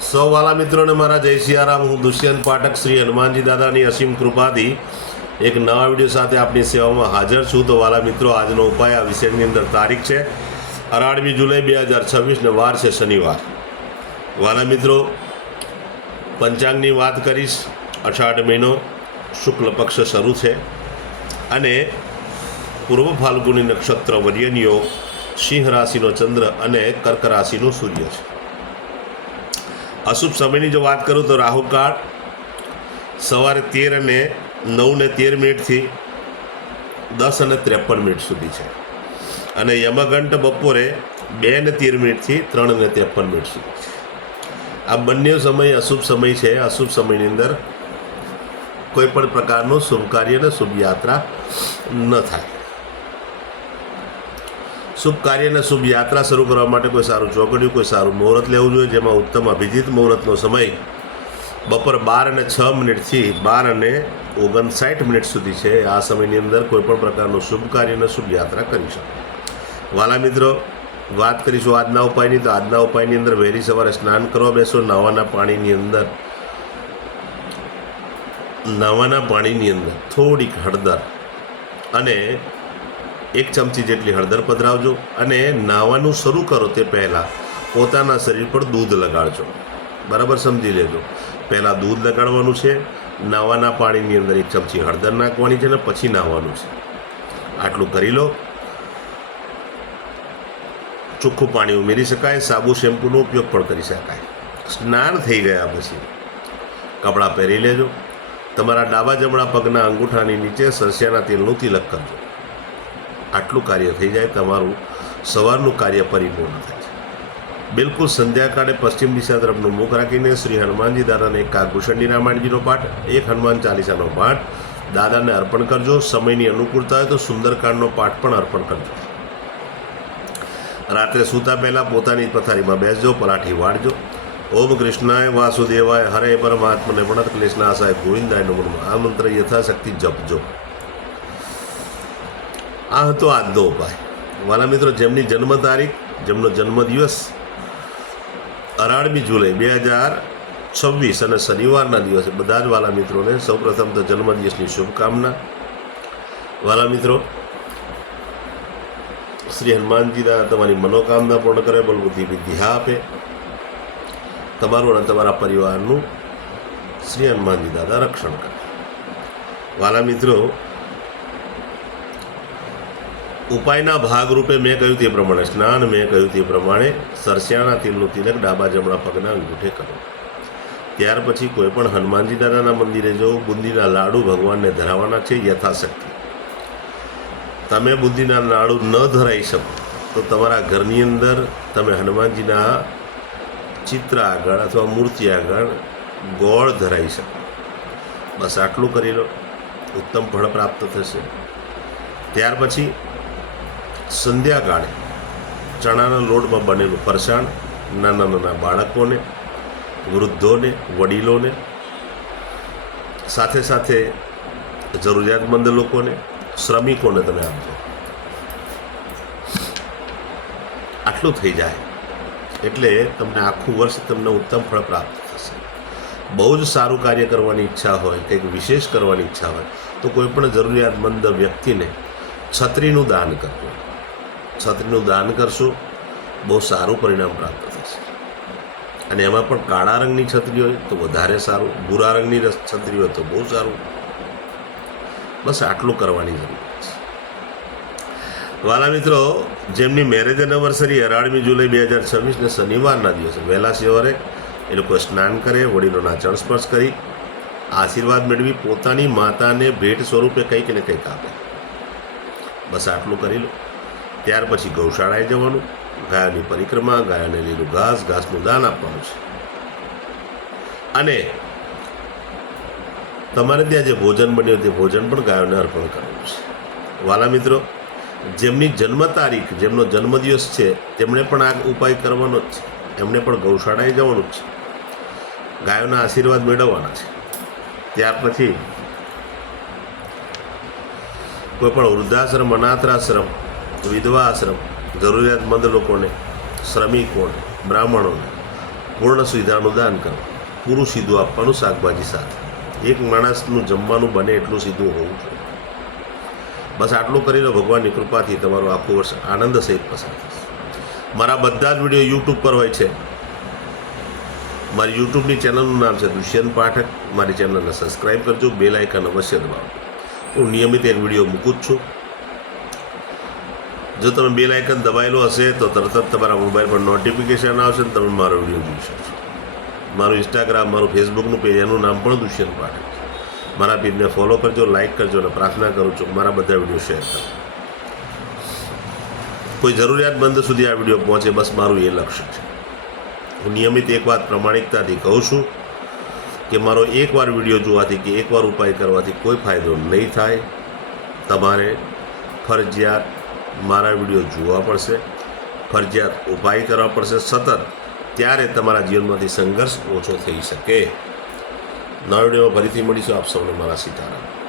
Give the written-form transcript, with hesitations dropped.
સૌ વાલા મિત્રોને મારા જય સિયારામ. હું દુષ્યંત પાઠક શ્રી હનુમાનજી દાદાની અસીમ કૃપાથી એક નવા વિડીયો સાથે આપની સેવામાં હાજર છું. તો વાલા મિત્રો, આજનો ઉપાય આ વિષયની અંદર તારીખ છે 18મી જુલાઈ 2026 ને વાર છે શનિવાર. વાલા મિત્રો, પંચાંગની વાત કરીશ. અષાઢ મહિનો શુક્લ પક્ષ શરૂ છે અને પૂર્વ ફાલ્ગુની નક્ષત્ર વર્યનીઓ, સિંહ રાશિનો ચંદ્ર અને કર્ક રાશિનો સૂર્ય છે. અશુભ સમયની જો વાત કરું તો રાહુકાળ સવારે 13:09 થી 10:53 સુધી છે અને યમઘંટ બપોરે 2:13 થી 3:53 સુધી છે. આ બંને સમય અશુભ સમય છે. અશુભ સમયની અંદર કોઈ પણ પ્રકારનું શુભ કાર્ય અને શુભ યાત્રા ન થાય. શુભ કાર્ય અને શુભ યાત્રા શરૂ કરવા માટે કોઈ સારું ચોકડિયું, કોઈ સારું મુહૂર્ત લેવું જોઈએ, જેમાં ઉત્તમ અભિજીત મુહૂર્તનો સમય બપોર 12:06 થી 12:59 સુધી છે. આ સમયની અંદર કોઈ પણ પ્રકારનું શુભ કાર્ય અને શુભ યાત્રા કરી શકો. વાલા મિત્રો, વાત કરીશું આજના ઉપાયની. તો આજના ઉપાયની અંદર વહેલી સવારે સ્નાન કરવા બેસો. નવાના પાણીની અંદર થોડીક હળદર અને 1 ચમચી જેટલી હળદર પધરાવજો અને નાહવાનું શરૂ કરો તે પહેલાં પોતાના શરીર પર દૂધ લગાડજો. બરાબર સમજી લેજો. પહેલાં દૂધ લગાડવાનું છે, નાહવાના પાણીની અંદર 1 ચમચી હળદર નાખવાની છે અને પછી નાહવાનું છે. આટલું કરી લો. ચોખ્ખું પાણી ઉમેરી શકાય. સાબુ શેમ્પૂનો ઉપયોગ પણ કરી શકાય. સ્નાન થઈ ગયા પછી કપડાં પહેરી લેજો. તમારા ડાબા જમણા પગના અંગૂઠાની નીચે સરસિયાના તેલનું તિલક કરજો. આટલું કાર્ય થઈ જાય, તમારું સવારનું કાર્ય પરિપૂર્ણ થાય છે. બિલકુલ સંધ્યાકાળે પશ્ચિમ દિશા તરફનું મુખ રાખીને શ્રી હનુમાનજી દાદાને એક કાગભૂષણની રામાયણજીનો પાઠ, એક હનુમાન ચાલીસાનો પાઠ દાદાને અર્પણ કરજો. સમયની અનુકૂળતા હોય તો સુંદરકાંડનો પાઠ પણ અર્પણ કરજો. રાત્રે સૂતા પહેલાં પોતાની પથારીમાં બેસજો, પલાઠી વાળજો. ઓમ કૃષ્ણાય વાસુદેવાય હરે પરમાત્મને પ્રણત ક્લેશનાશાય ગોવિંદાય નમો નમઃ. આ મંત્ર યથાશક્તિ જપજો. આ હતો આજનો ઉપાય. વાલા મિત્રો, જેમની જન્મ તારીખ, જેમનો જન્મદિવસ 18મી જુલાઈ 2026 અને શનિવારના દિવસે બધા જ વાલા મિત્રોને સૌપ્રથમ તો જન્મદિવસની શુભકામના. વાલા મિત્રો, શ્રી હનુમાનજી દાદા તમારી મનોકામના પૂર્ણ કરે, બલબુદ્ધિ વિદ્યા આપે. તમારું અને તમારા પરિવારનું શ્રી હનુમાનજી દાદા રક્ષણ કરે. વાલા મિત્રો, ઉપાયના ભાગરૂપે મેં કહ્યું તે પ્રમાણે સ્નાન, મેં કહ્યું તે પ્રમાણે સરસિયાના તેલનું તિલક ડાબા જમણા પગના અંગૂઠે કરો. ત્યાર પછી કોઈ પણ હનુમાનજી દાદાના મંદિરે જવું. બુંદીના લાડુ ભગવાનને ધરાવવાના છે યથાશક્તિ. તમે બુંદીના લાડુ ન ધરાવી શકો તો તમારા ઘરની અંદર તમે હનુમાનજીના ચિત્ર આગળ અથવા મૂર્તિ આગળ ગોળ ધરાવી શકો. બસ આટલું કરી લો, ઉત્તમ ફળ પ્રાપ્ત થશે. ત્યાર પછી સંધ્યાકાળે ચણાના લોટમાં બનેલું ફરસાણ નાના નાના બાળકોને, વૃદ્ધોને, વડીલોને, સાથે સાથે જરૂરિયાતમંદ લોકોને, શ્રમિકોને તમે આપજો. આટલું થઈ જાય એટલે તમને આખું વર્ષ તમને ઉત્તમ ફળ પ્રાપ્ત થશે. બહુ જ સારું કાર્ય કરવાની ઈચ્છા હોય, કંઈક વિશેષ કરવાની ઈચ્છા હોય તો કોઈ પણ જરૂરિયાતમંદ વ્યક્તિને છત્રીનું દાન કરવું. છત્રીનું દાન કરશો, બહુ સારું પરિણામ પ્રાપ્ત થશે. અને એમાં પણ કાળા રંગની છત્રી હોય તો વધારે સારું, ભૂરા રંગની છત્રી હોય તો બહુ સારું. બસ આટલું કરવાની જરૂર છે. વાલા મિત્રો, જેમની મેરેજ એનિવર્સરી 18મી જુલાઈ 2026 ને શનિવારના દિવસે વહેલા સવારે એ લોકો સ્નાન કરે, વડીલોના ચરણ સ્પર્શ કરી આશીર્વાદ મેળવી પોતાની માતાને ભેટ સ્વરૂપે કંઈક ને કંઈક આપે. બસ આટલું કરી લો. ત્યાર પછી ગૌશાળાએ જવાનું, ગાયોની પરિક્રમા, ગાયોને લીલું ઘાસનું દાન આપવાનું છે અને તમારે ત્યાં જે ભોજન બન્યું તે ભોજન પણ ગાયોને અર્પણ કરવાનું છે. વાલા મિત્રો, જેમની જન્મ તારીખ, જેમનો જન્મદિવસ છે તેમણે પણ આ ઉપાય કરવાનો જ છે. એમણે પણ ગૌશાળાએ જવાનું જ છે, ગાયોના આશીર્વાદ મેળવવાના છે. ત્યાર પછી કોઈ પણ વૃદ્ધાશ્રમ, અનાથાશ્રમ, વિધવા આશ્રમ, જરૂરિયાતમંદ લોકોને, શ્રમિકોને, બ્રાહ્મણોને પૂર્ણ સુવિધાનું દાન કરો. પૂરું સીધું આપવાનું શાકભાજી સાથે. એક માણસનું જમવાનું બને એટલું સીધું હોવું જોઈએ. બસ આટલું કરી લો. ભગવાનની કૃપાથી તમારું આખું વર્ષ આનંદ સહિત પસાર થશે. મારા બધા જ વિડીયો યુટ્યુબ પર હોય છે. મારી યુટ્યુબની ચેનલનું નામ છે દુષ્યંત પાઠક. મારી ચેનલને સબસ્ક્રાઈબ કરજો, બેલ આઇકન અવશ્ય દબાવો. હું નિયમિત એક વિડીયો મૂકું જ છું. જો તમે બેલ આઇકન દબાયેલો હશે તો તરત જ તમારા મોબાઈલ પર નોટિફિકેશન આવશે ને તમે મારો વિડીયો જોઈ શકશો. મારું ઇન્સ્ટાગ્રામ, મારું ફેસબુકનું પેજ, એનું નામ પણ દુષ્યંત પાઠક. મારા પેજને ફોલો કરજો, લાઇક કરજો અને પ્રાર્થના કરું છું મારા બધા વિડીયો શેર કરો. કોઈ જરૂરિયાતમંદ સુધી આ વિડીયો પહોંચે, બસ મારું એ લક્ષ્ય છે. હું નિયમિત એક વાત પ્રમાણિકતાથી કહું છું કે મારો એકવાર વિડીયો જોવાથી કે એકવાર ઉપાય કરવાથી કોઈ ફાયદો નહીં થાય. તમારે ફરજિયાત મારા વિડીયો જોવા પડશે, ફરજિયાત ઉપાય કરવા પડશે સતત. ત્યારે તમારા જીવનમાંથી સંઘર્ષ ઓછો થઈ શકે. નવા વિડીયોમાં ફરીથી મળીશું. આપ સૌને મારા સીતારામ.